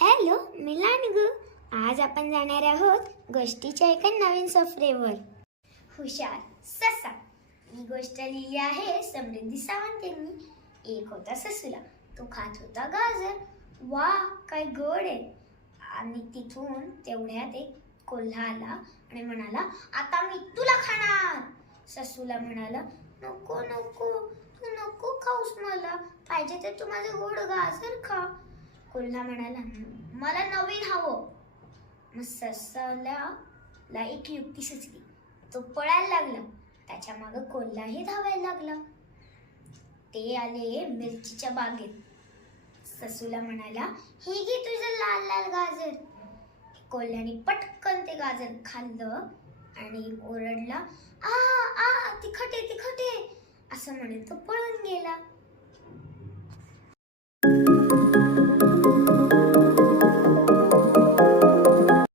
Hello मिलानग आज आपण जाणार आहोत गोष्टीच्या एका नवीन सफरेवर. हुशार ससा. ही गोष्ट लिहिली आहे समृद्धी सावंत यांनी. एक होता ससूला तो खात होता गाजर. वा काय गोड आहे. आणि तिथून तेवढ्यात एक कोल्हा आला आणि म्हणाला आता मी तुला खाणार. ससूला म्हणाला नको नको. तू नको खाऊस मला. पाहिजे तर तू माझं गोड गाजर खा. कोल्हा म्हणाला मला नवीन हवं. मग ससाला ला एक युक्ती सुचली. तो पळायला लागला. त्याच्यामागे कोल्हाही धावायला लागला. ते आले मिरचीच्या बागेत. ससूला म्हणाला हे घे तुझं लाल लाल गाजर. कोल्ह्याने पटकन ते गाजर खाल्लं आणि ओरडला आ आ तिखटे तिखटे असं म्हणे तो पळून गेला.